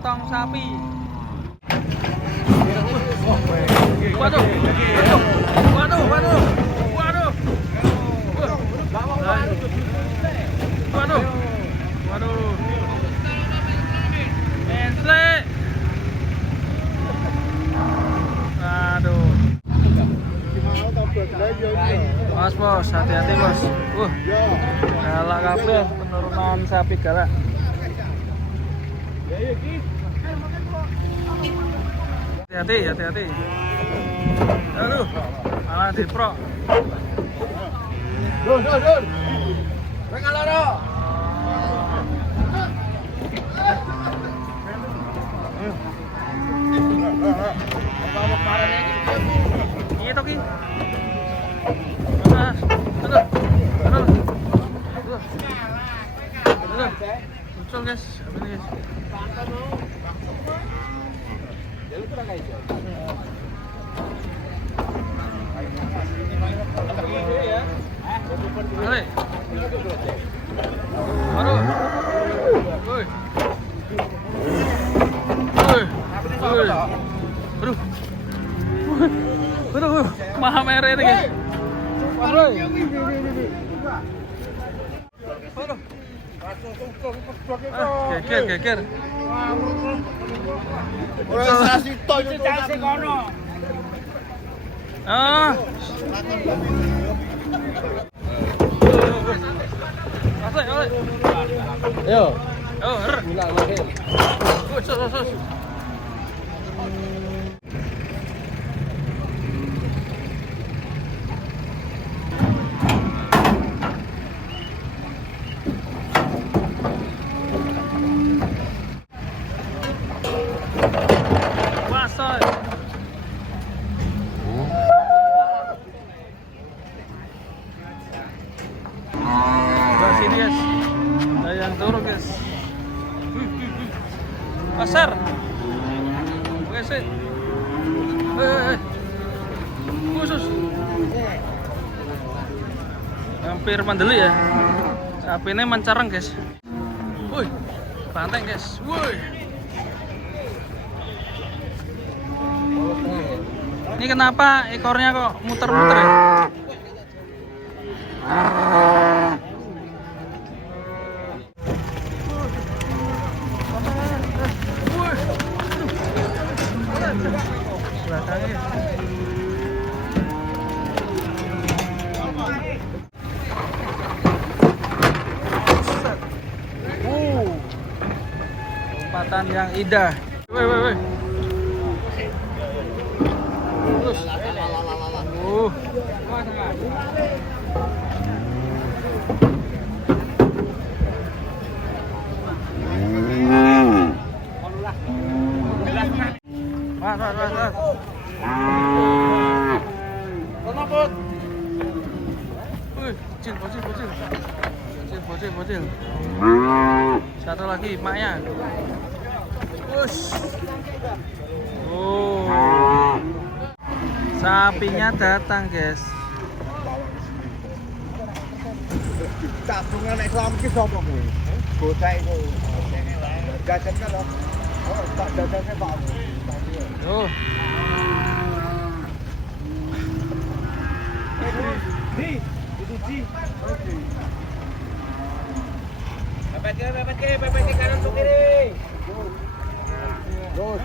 kantong sapi. Waduh. Ensle. Aduh. Mas bos, hati-hati bos. Galak kabeh penurunan sapi galak. Hati-hati. Aduh, malah diprok. Dun. Rek aloro. Iya toki. Aduh. Muncul guys, apa ini guys? Ale. Aduh. Aduh. Maha merah ini guys. Geger. Organisasi toy itu kono. Ayo. Sus. Sini guys, ada yang turun guys. Pasar. Oke sih. Khusus. Hampir mandeli ya. Sapi ini mencareng guys. Woi, banteng guys. Woi. Ini kenapa ekornya kok muter-muter ya? Lompatan yang indah. Woi. Terus. Mas. Kenapa? Bocil. Satu lagi emaknya. Sapinya datang guys. Tabungan Islam ki sapa kuwi? Bocah iku. Jajan kan lho. Oh, tak jajannya Pak. Tuh. Itu Ji. Oke. Pepet ke kanan tuh kiri. Terus.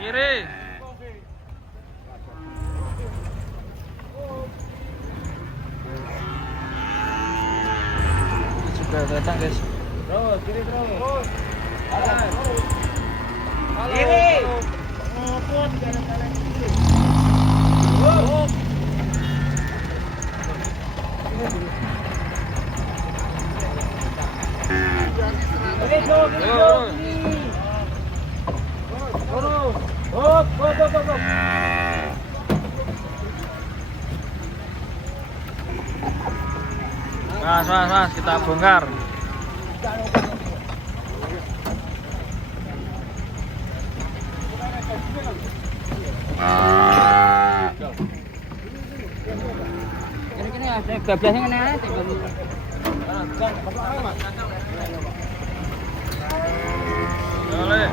Kiri. Sudah datang guys. Terus, kiri terus. Kanan. Kiri. Mas, kita bongkar. Ini ada bablasnya ngene ae. Boleh.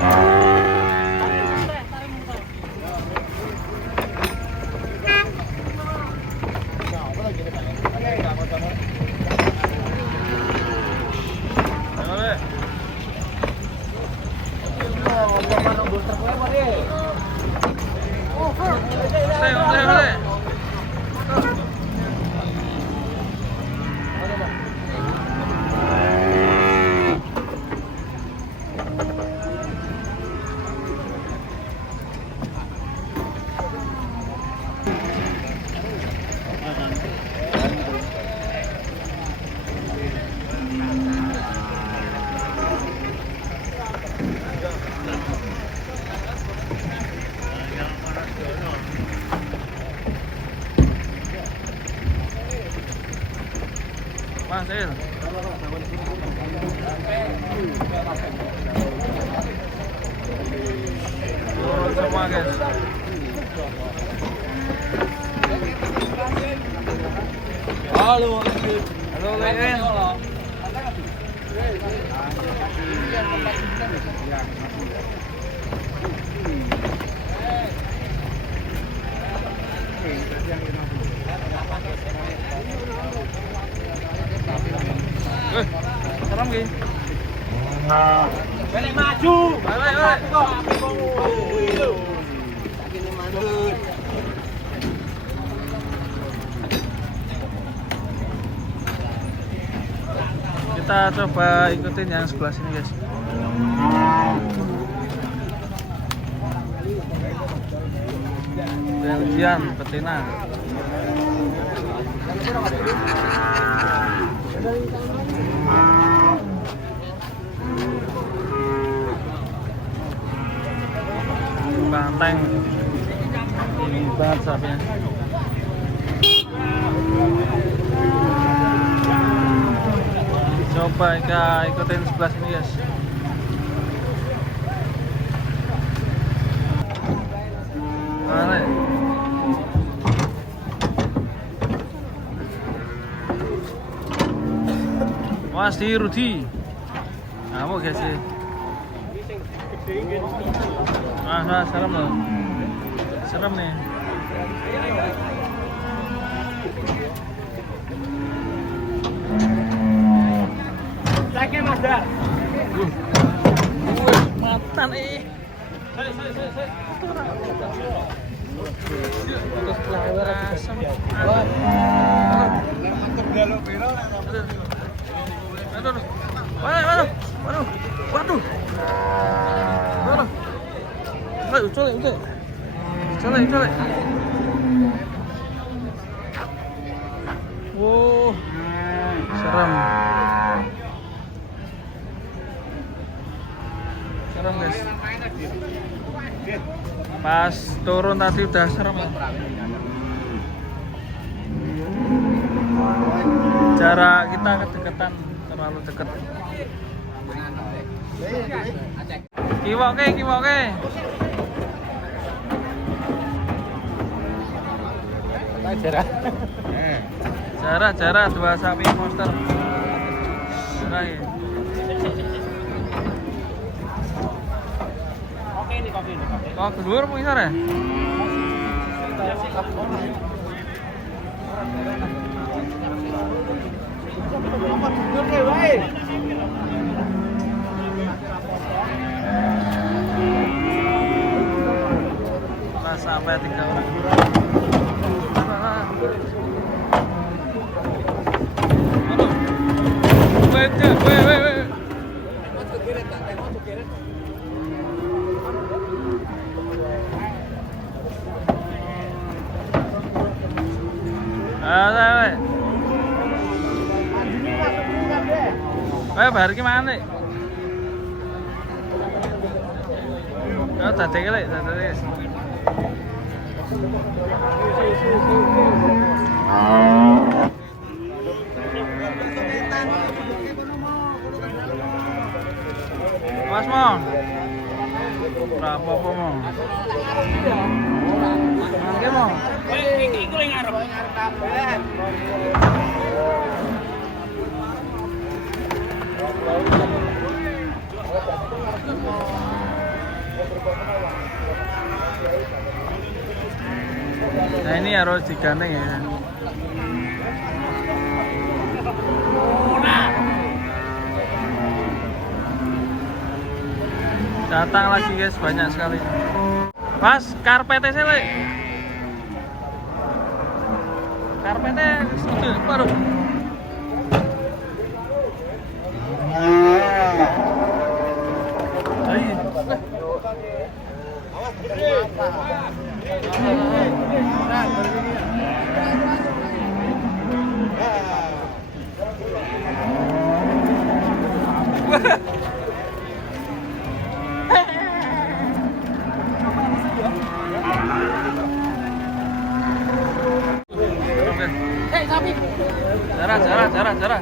Mas Il. Turun semua guys. Halo. Halo Lein. Serem gini. Balik maju. Balik. Kita coba ikutin yang sebelah sini guys. Belgian betina. Banteng. Ini banget sapinya. Coba kita ikutin sebelah sini guys. Balik. Mas di Rudi. Ngamuk guys sih. Serem loh. Serem nih. Ceknya Mas Dar. Mata nih. Waduh. Colek. Wow, serem guys. Pas turun tadi udah serem. Jarak kita kedekatan, terlalu dekat. Kiwoke. Jarak dua sapi monster. Jarak ya. Kopi ini. Kok keluar mau isar ya? Nah, sampai 3 orang. Wait. Bar ki mana? Oh, tadi kali. Mas mau? Berapa mau? Mangke mau? Iki ngarep. Nah ini harus digandeng ya. Datang lagi guys, banyak sekali. Mas, karpetnya sih le. Karpetnya itu baru. Hei sapi. Jarah.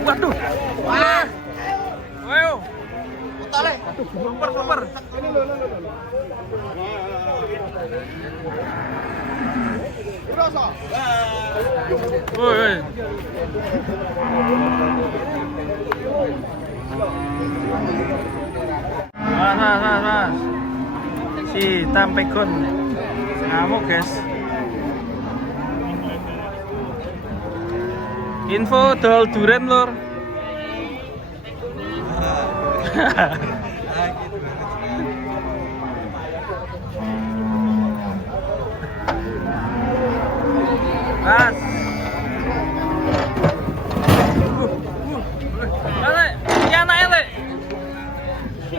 Waduh. Wah. Wow. Tale. Super. Woi. Mas. Si tampekon. Ngamuk guys. Info dol duren lor. Mas. Ini anaknya le.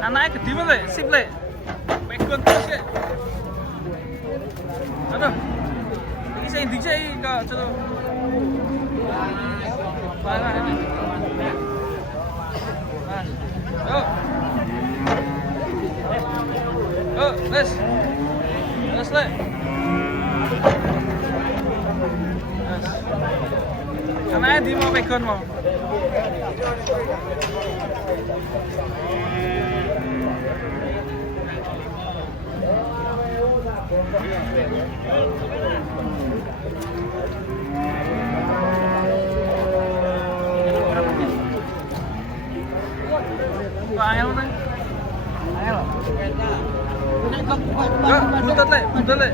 Anaknya gede banget le, sip le. Pegon terus ya. Aduh. Ini saya indik sih kok coba. Mas. Yuk, les le. Anaknya di mau pegon mau. Angel nih. Angel. Buntut le.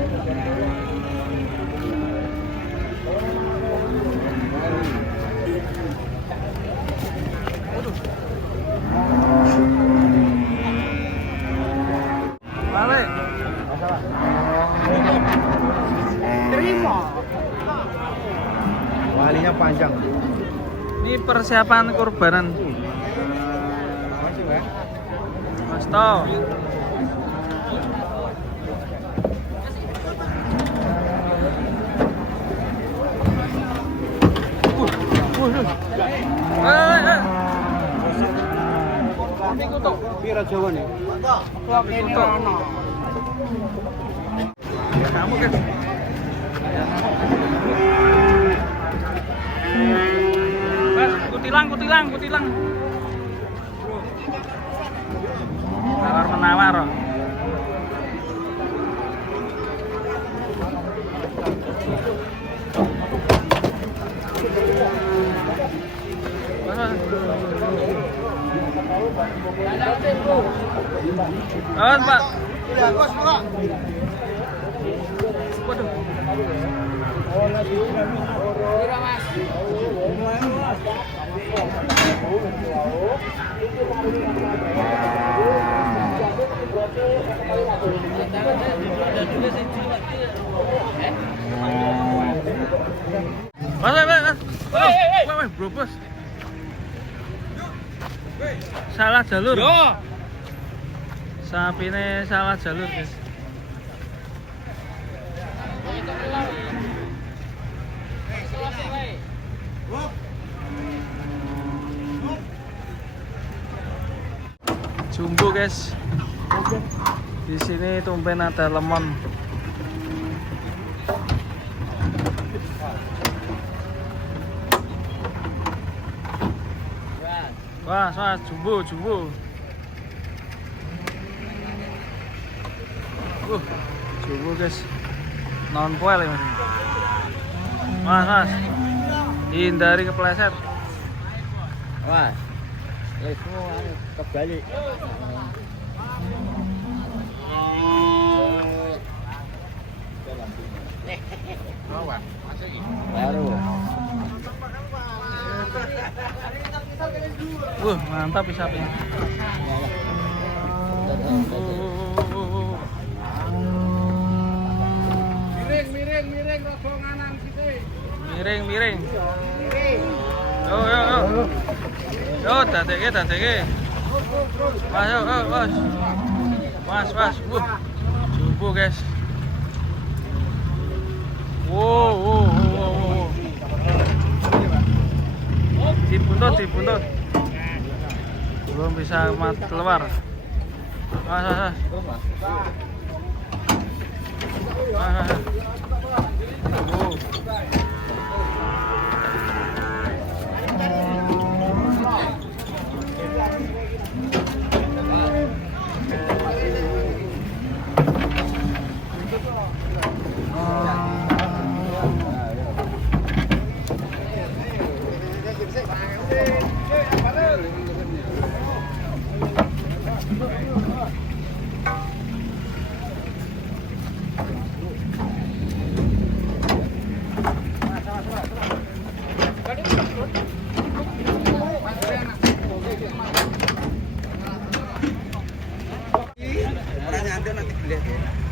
Balik. Terima. Walinya panjang. Ini persiapan kurbanan. Mas toh. Pira Jawa nih? Kamu kan? Mas, kutilang. Tawar menawar. Awas, Pak. Waduh. Mas. Brobos. Salah jalur. Yo. Sapi ini salah jalur, guys. jumbo guys. Di sini tumpen ada lemon. Wah, jumbo. Jumbo guys. Non foil ini. Mas. Hindari kepleset. Wah, LEMU kebalik. Baru. Mantap bisa sapi. Miring rombongan sithik. Miring. Yo, dadeke. Mas. Jumbo guys. Wow. Dibuntut. Belum bisa keluar. Mas.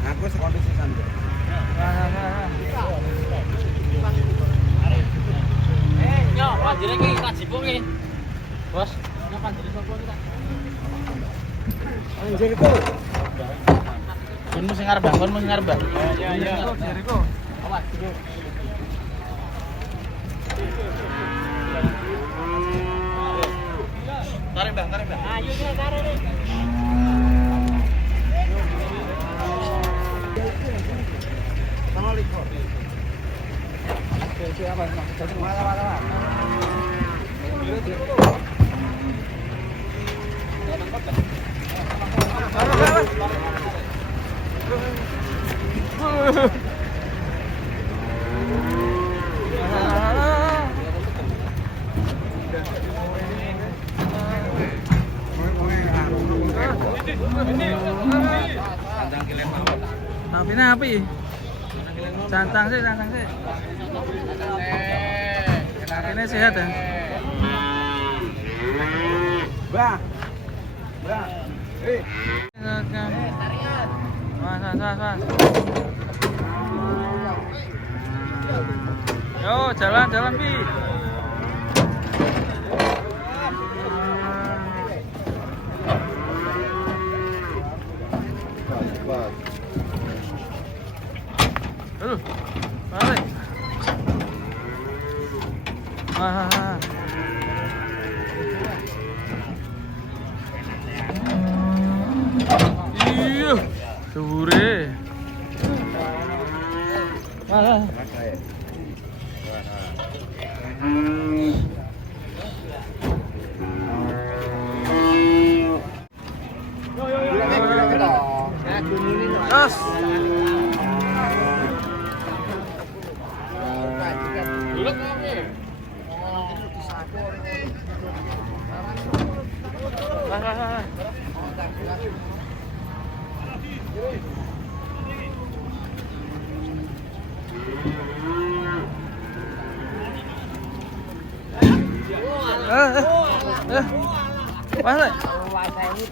Aku sekondisi sambil. Yo, panjire iki tak jipuk iki. Bos, yo panjire sapa iki tak? Anjir itu. Konmu sing arep, konmu sing arep. Iya. Jericho. Awas. Tarik, Bang. Ayo, tarik. Siapa? Malah. Api. Cantang sih. Ini sehat ya? Bang. Mas. Yo, jalan Bi. Balik. Iya, dure. Terus.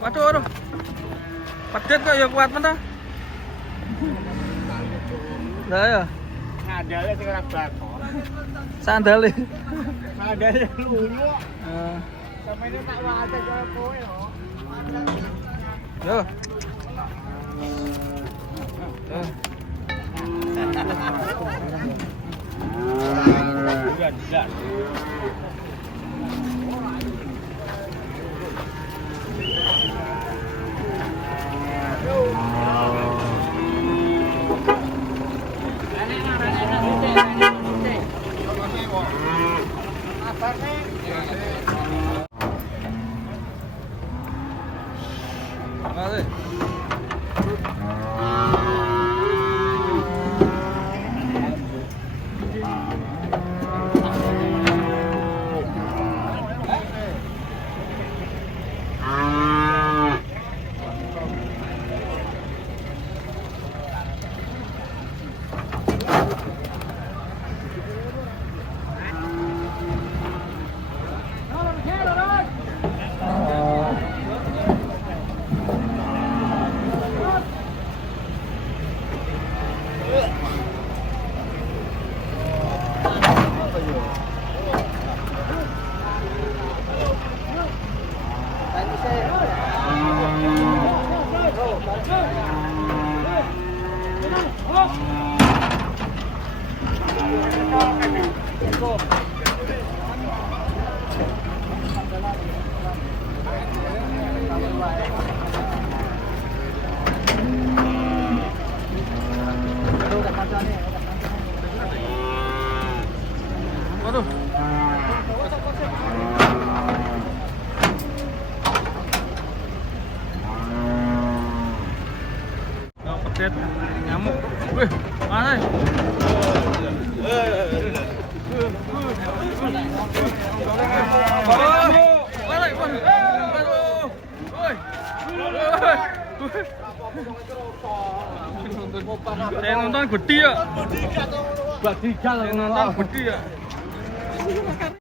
Waduh. Pedet kok ya kuat mentah. Lah ya. Sandalnya sing ora bakon. Sandale. Sandalnya luyu. Sampeyan tak wae karo kowe yo. Yo. eh. Waduh. Oh, pedet nyamuk. Wih, mana? Saya nonton gede ya. Saya nonton gede ya.